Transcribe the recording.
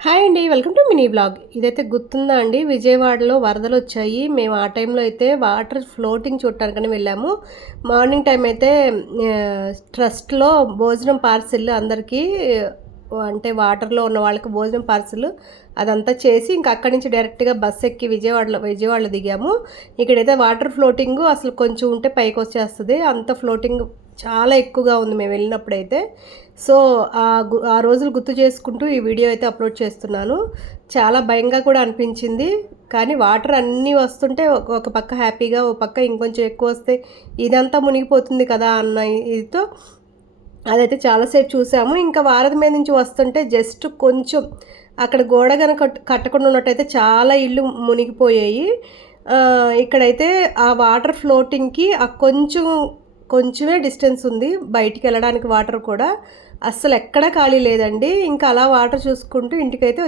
Hi అండి. Welcome to mini vlog. ఇదైతే గుర్తుందా అండి? విజయవాడలో వరదలొచ్చాయి. మేము ఆ టైంలో అయితే వాటర్ ఫ్లోటింగ్ చూడటానికని వెళ్ళాము. మార్నింగ్ టైం అయితే ట్రస్ట్‌లో భోజనం పార్సిల్ అందరికీ అంటే వాటర్‌లో ఉన్న వాళ్ళకి భోజనం పార్సిల్ అదంతా చేసి ఇంక అక్కడి నుంచి డైరెక్ట్‌గా బస్ ఎక్కి విజయవాడలో దిగాము. ఇక్కడైతే వాటర్ ఫ్లోటింగు అసలు కొంచెం ఉంటే పైకొచ్చేస్తది. అంత ఫ్లోటింగ్ చాలా ఎక్కువగా ఉంది మేము వెళ్ళినప్పుడైతే. సో, ఆ రోజులు గుర్తు చేసుకుంటూ ఈ వీడియో అయితే అప్‌లోడ్ చేస్తున్నాను. చాలా భయంగా కూడా అనిపించింది. కానీ వాటర్ అన్నీ వస్తుంటే ఒక పక్క హ్యాపీగా, ఓ పక్క ఇంకొంచెం ఎక్కువొస్తే ఇదంతా మునిగిపోతుంది కదా అన్న ఇదితో అదైతే చాలా సేపు చూసాము. ఇంకా వారధి మీద నుంచి వస్తుంటే జస్ట్ కొంచెం అక్కడ గోడ గనక కట్టకుండా ఉన్నట్టయితే చాలా ఇళ్ళు మునిగిపోయాయి. ఇక్కడైతే ఆ వాటర్ ఫ్లోటింగ్‌కి కొంచెమే డిస్టెన్స్ ఉంది. బయటికెళ్ళడానికి వాటర్ కూడా. అస్సలెక్కడా ఖాళీ లేదండి. ఇంకా అలా వాటర్ చూసుకుంటూ ఇంటికైతే